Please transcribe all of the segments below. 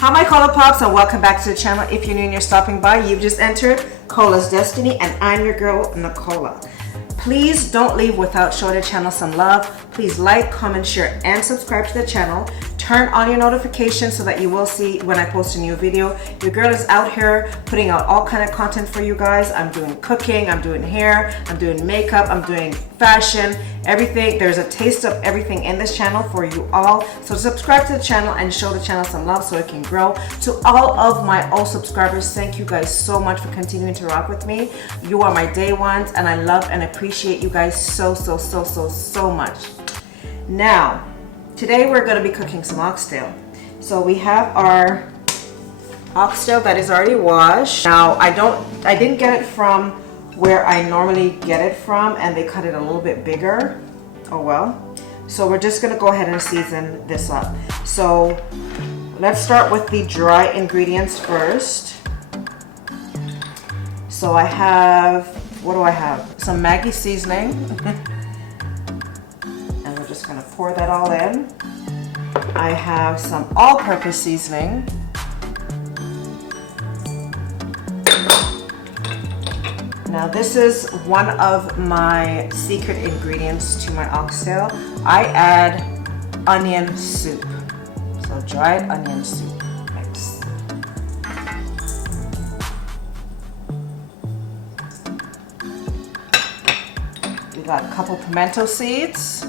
Hi my Cola Pops and welcome back to the channel. If you're new and you're stopping by, you've just entered Cola's Destiny and I'm your girl, Nicola. Please don't leave without showing the channel some love. Please like, comment, share, and subscribe to the channel. Turn on your notifications so that you will see when I post a new video. Your girl is out here putting out all kind of content for you guys. I'm doing cooking, I'm doing hair, I'm doing makeup, I'm doing fashion, everything. There's a taste of everything in this channel for you all. So subscribe to the channel and show the channel some love so it can grow. To all of my old subscribers, thank you guys so much for continuing to rock with me. You are my day ones and I love and appreciate you guys so much. Now, today we're going to be cooking some oxtail. So we have our oxtail that is already washed. Now I didn't get it from where I normally get it from and they cut it a little bit bigger. Oh well. So we're just going to go ahead and season this up. So let's start with the dry ingredients first. So I have, what do I have? Some Maggi seasoning. And we're just going to pour that all in. I have some all-purpose seasoning. Now this is one of my secret ingredients to my oxtail. I add onion soup. So dried onion soup mix. We got a couple pimento seeds.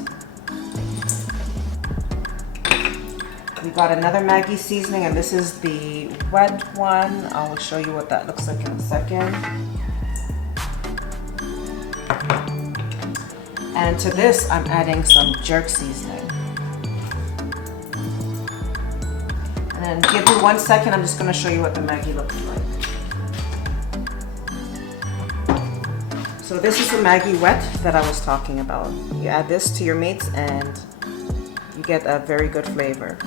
We got another Maggi seasoning, and this is the wet one. I will show you what that looks like in a second. And to this, I'm adding some jerk seasoning. And then give me 1 second, I'm just gonna show you what the Maggi looks like. So this is the Maggi wet that I was talking about. You add this to your meats and you get a very good flavor.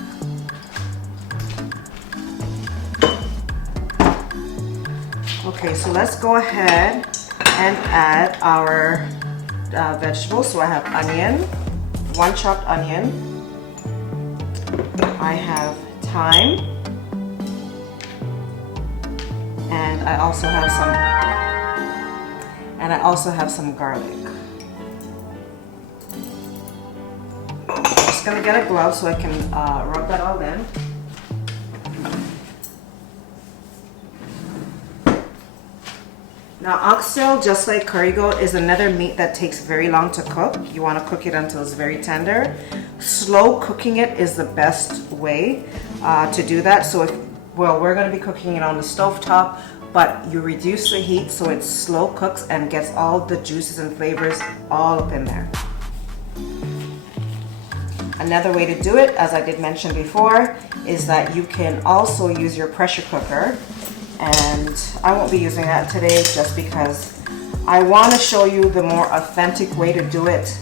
Okay, so let's go ahead and add our vegetables. So I have onion, 1 chopped onion. I have thyme, and I also have some garlic. I'm just gonna get a glove so I can rub that all in. Now oxtail, just like curry goat, is another meat that takes very long to cook. You want to cook it until it's very tender. Slow cooking it is the best way to do that. So we're going to be cooking it on the stove top, but you reduce the heat so it slow cooks and gets all the juices and flavors all up in there. Another way to do it, as I did mention before, is that you can also use your pressure cooker. And I won't be using that today just because I want to show you the more authentic way to do it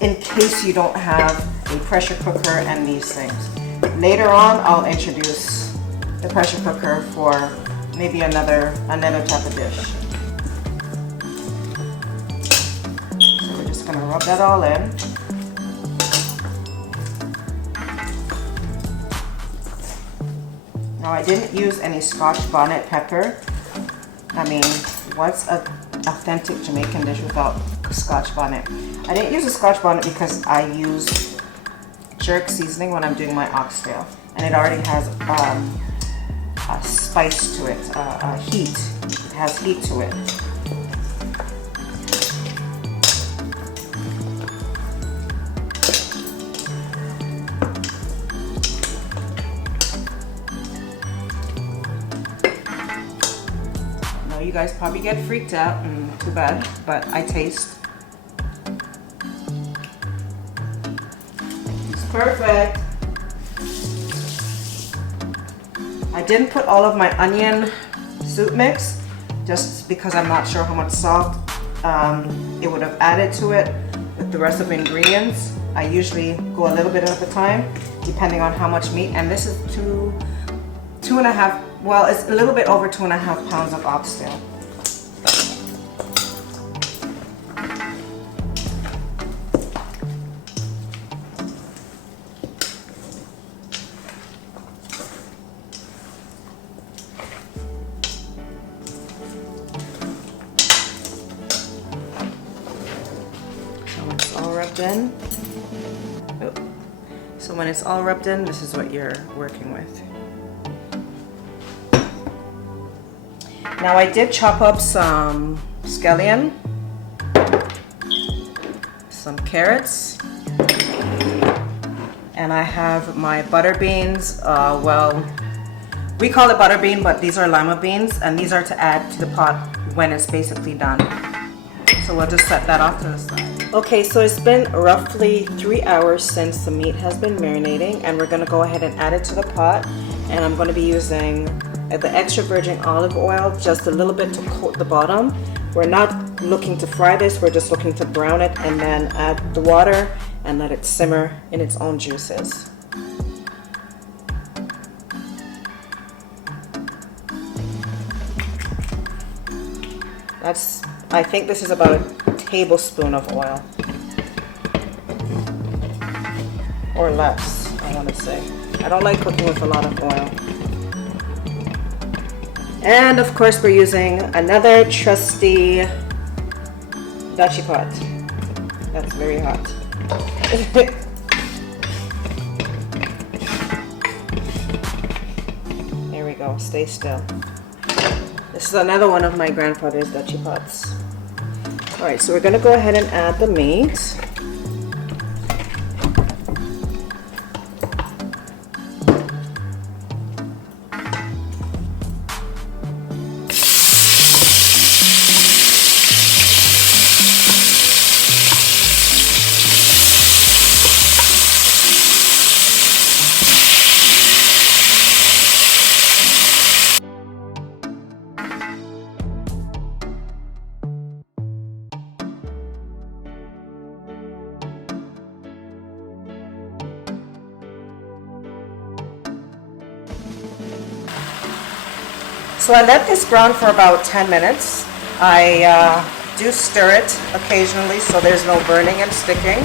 in case you don't have a pressure cooker and these things. Later on, I'll introduce the pressure cooker for maybe another type of dish. So we're just going to rub that all in. Now I didn't use any Scotch bonnet pepper. I mean, what's an authentic Jamaican dish without Scotch bonnet? I didn't use a Scotch bonnet because I use jerk seasoning when I'm doing my oxtail. And it already has a spice to it, a heat. It has heat to it. You guys probably get freaked out, and too bad, but I taste. It's perfect. I didn't put all of my onion soup mix just because I'm not sure how much salt it would have added to it with the rest of the ingredients. I usually go a little bit at a time depending on how much meat, and this is two and a half. Well, it's a little bit over 2.5 pounds of oxtail. rubbed in. Oh. So when it's all rubbed in, this is what you're working with. Now I did chop up some scallion, some carrots, and I have my butter beans. Well, we call it butter bean, but these are lima beans, and these are to add to the pot when it's basically done. So we'll just set that off to the side. Okay, so it's been roughly 3 hours since the meat has been marinating, and we're gonna go ahead and add it to the pot. And I'm gonna be using the extra virgin olive oil, just a little bit to coat the bottom. We're not looking to fry this, we're just looking to brown it and then add the water and let it simmer in its own juices. I think this is about a tablespoon of oil. Or less, I want to say. I don't like cooking with a lot of oil. And of course we're using another trusty dashi pot. That's very hot. There we go, stay still. This is another one of my grandfather's dashi pots. Alright, so we're going to go ahead and add the meat. So I let this brown for about 10 minutes. I do stir it occasionally so there's no burning and sticking.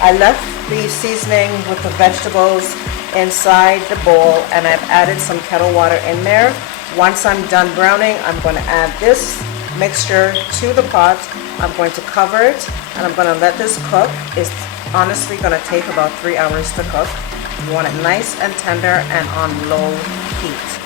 I left the seasoning with the vegetables inside the bowl, and I've added some kettle water in there. Once I'm done browning, I'm going to add this mixture to the pot. I'm going to cover it and I'm going to let this cook. It's honestly going to take about 3 hours to cook. You want it nice and tender and on low heat.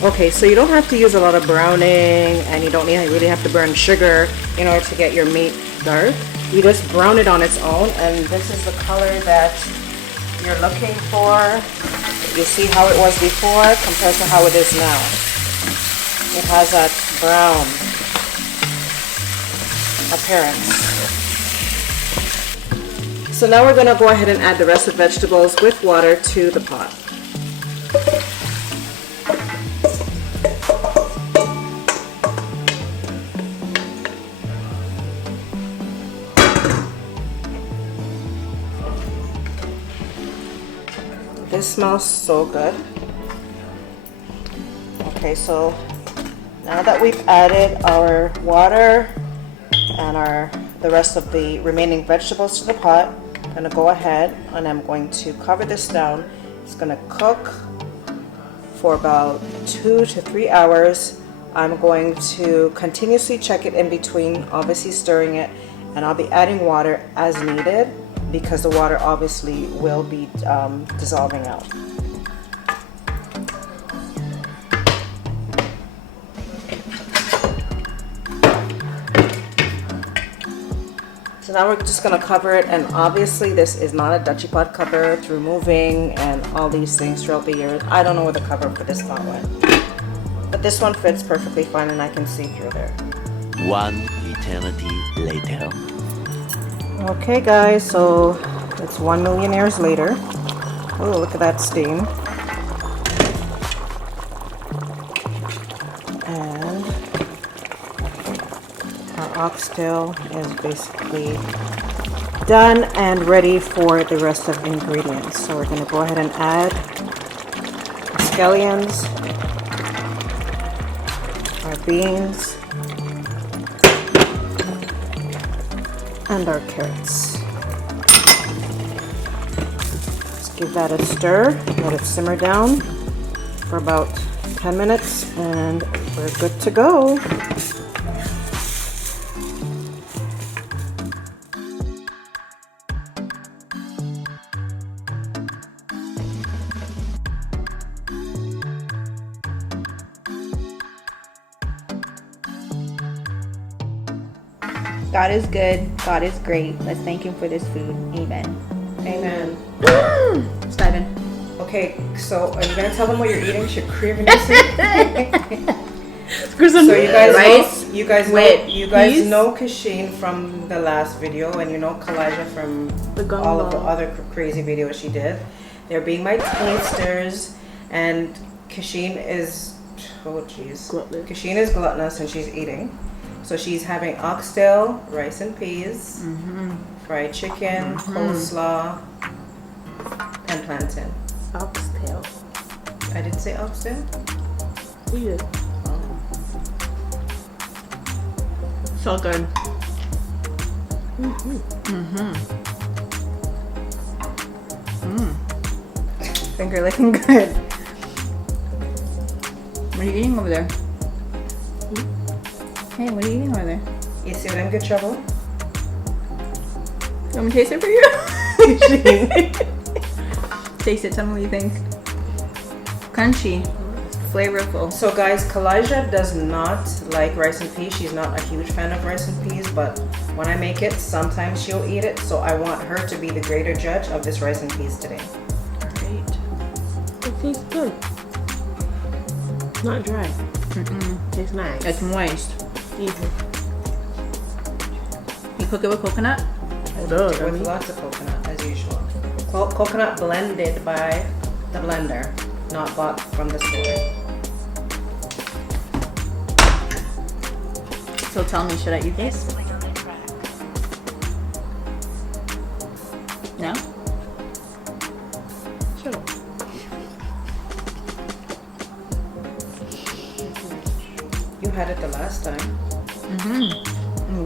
Okay, so you don't have to use a lot of browning, and you don't really have to burn sugar in order to get your meat dark. You just brown it on its own, and this is the color that you're looking for. You see how it was before compared to how it is now. It has that brown appearance. So now we're going to go ahead and add the rest of the vegetables with water to the pot. This smells so good. Okay, so now that we've added our water and the rest of the remaining vegetables to the pot, I'm going to go ahead and I'm going to cover this down. It's going to cook for about 2 to 3 hours. I'm going to continuously check it in between, obviously stirring it, and I'll be adding water as needed, because the water obviously will be dissolving out. So now we're just going to cover it, and obviously this is not a dashi pot cover. Through moving and all these things throughout the years, I don't know where the cover for this pot went. But this one fits perfectly fine and I can see through there. One eternity later. Okay guys, so it's 1 million years later. Oh, look at that steam. And oxtail is basically done and ready for the rest of the ingredients. So we're going to go ahead and add our scallions, our beans, and our carrots. Let's give that a stir, let it simmer down for about 10 minutes, and we're good to go. God is good. God is great. Let's thank Him for this food. Amen. Amen. Let's dive in. Okay, so are you gonna tell them what you're eating? Should cream in So you guys Rice know, you guys with know Kasheen from the last video, and you know Kalijah from all of the other crazy videos she did. They're being my tasters, and Kasheen is Kasheen is gluttonous and she's eating. So she's having oxtail, rice and peas, fried chicken, coleslaw, and plantain. Oxtail. I didn't say oxtail? We did. So good. I think you're looking good. What are you eating over there? Hey, what are you eating over there? You see what I'm good trouble? You want me to taste it for you? Taste it, tell me what you think. Crunchy, flavorful. So guys, Kalijah does not like rice and peas. She's not a huge fan of rice and peas, but when I make it, sometimes she'll eat it. So I want her to be the greater judge of this rice and peas today. Alright. It tastes good. Not dry. Tastes nice. It's moist. Easy. You cook it with coconut? With lots of coconut, as usual. Coconut blended by the blender, not bought from the store. So tell me, should I eat this? No? Sure. You had it the last time.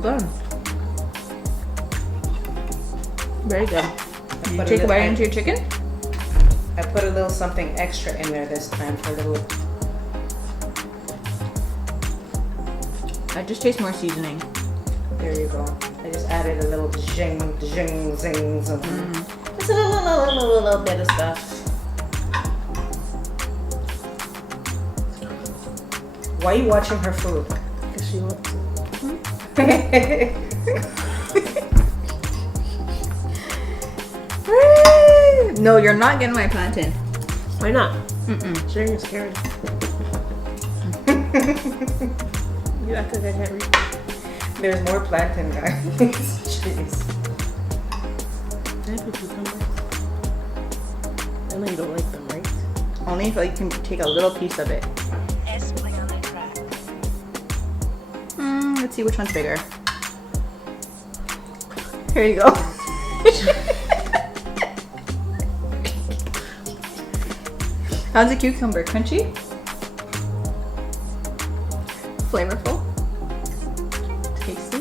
Good. Very good. Did you put a take a little- bite into your chicken? I put a little something extra in there this time for a little. I just taste more seasoning. There you go. I just added a little zing, zing, zing, zing. Just a little bit of stuff. Why are you watching her food? Because she wants to. No, you're not getting my plantain. Why not? Sharing is caring. You act like I can't read. There's more plantain, guys. Jeez. I have a cucumber. I know you don't like them, right? Only if you can take a little piece of it. Let's see which one's bigger. Here you go. How's the cucumber? Crunchy? Flavorful? Tasty?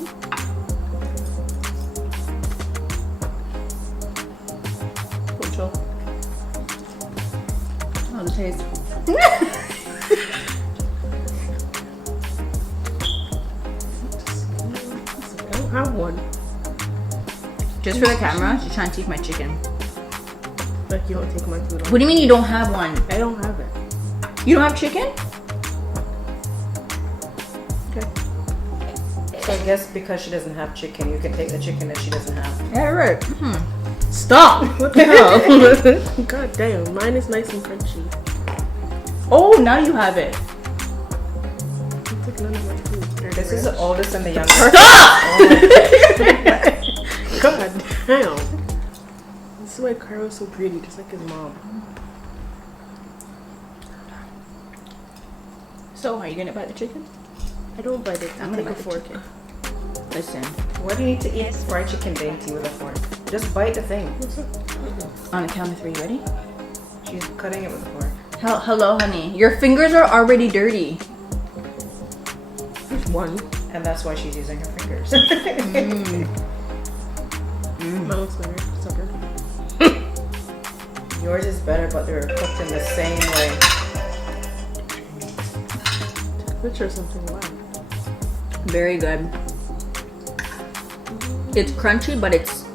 Mucho. Oh, the taste. I don't have one. Just for the camera, she's trying to take my chicken. Like you don't take my food off. What do you mean you don't have one? I don't have it. You don't have chicken? Okay. So I guess because she doesn't have chicken, you can take the chicken that she doesn't have. Yeah, right. Stop! What the hell? God damn, mine is nice and crunchy. Oh, now you have it. You took none of my food. This is the oldest and the youngest. God damn. This is why Carl so greedy, just like his mom. So, are you gonna bite the chicken? I don't bite it. I'm I gonna take a bite the fork. Listen, Why do you need to eat fried chicken dainty with a fork? Just bite the thing. on the count of 3, ready? She's cutting it with a fork. Hello, honey. Your fingers are already dirty. Just one. And that's why she's using her fingers. Mine looks better. Sucker. Yours is better, but they were cooked in the same way. Take a picture of something. Wow. Very good. It's crunchy, but it's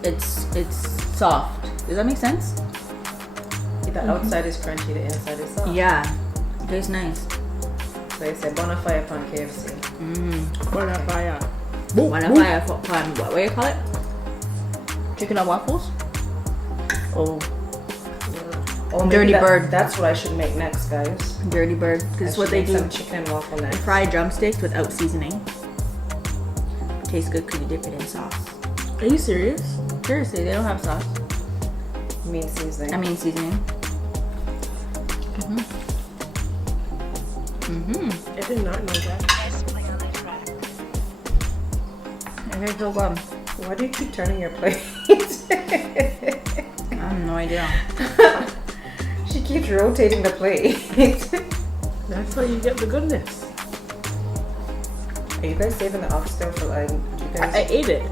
soft. Does that make sense? The outside is crunchy, the inside is soft. Yeah. It tastes nice. So they say bonafide upon KFC. What up, fire? What do you call it? Chicken and waffles? Oh, Oh, maybe Dirty bird. That's what I should make next, guys. dirty bird. Because I what should they make do. some chicken and waffle next. Fried drumsticks without seasoning. Tastes good because you dip it in sauce. Are you serious? Seriously, they don't have sauce. You mean seasoning? I mean seasoning. I did not know that. Okay, so good. Why do you keep turning your plate? I have no idea. She keeps rotating the plate. That's how you get the goodness. Are you guys saving the oxtail for like? You I guys? ate it.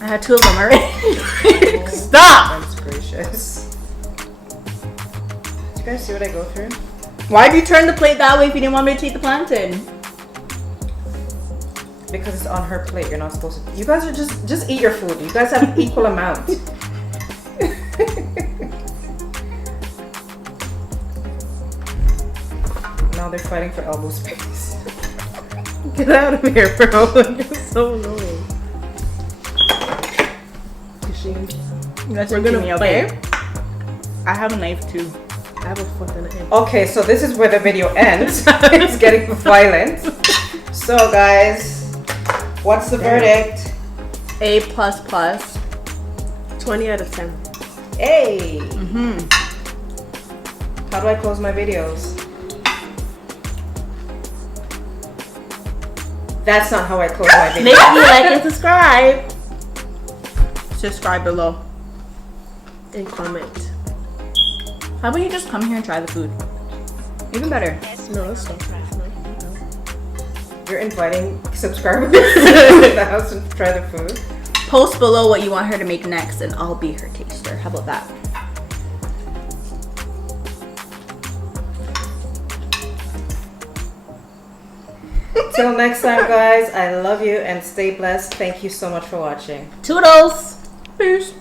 I had 2 of them already. Stop! That's gracious. Do you guys see what I go through? Why'd you turn the plate that way if you didn't want me to take the plantain? Because it's on her plate. You're not supposed to. You guys are just eat your food. You guys have equal amount. Now they're fighting for elbow space. Get out of here, bro. You're so annoying. We're gonna play. I have a knife too. I have a foot and a hand. Okay, so this is where the video ends. It's getting violent. So guys, what's the verdict? A++. 20 out of 10. Hey! How do I close my videos? That's not how I close my videos. Make me like and subscribe. Subscribe below. And comment. How about you just come here and try the food? Even better. No, that's not no. You're inviting subscribers to the house and try the food. Post below what you want her to make next and I'll be her taster. How about that? Till next time, guys, I love you and stay blessed. Thank you so much for watching. Toodles! Peace!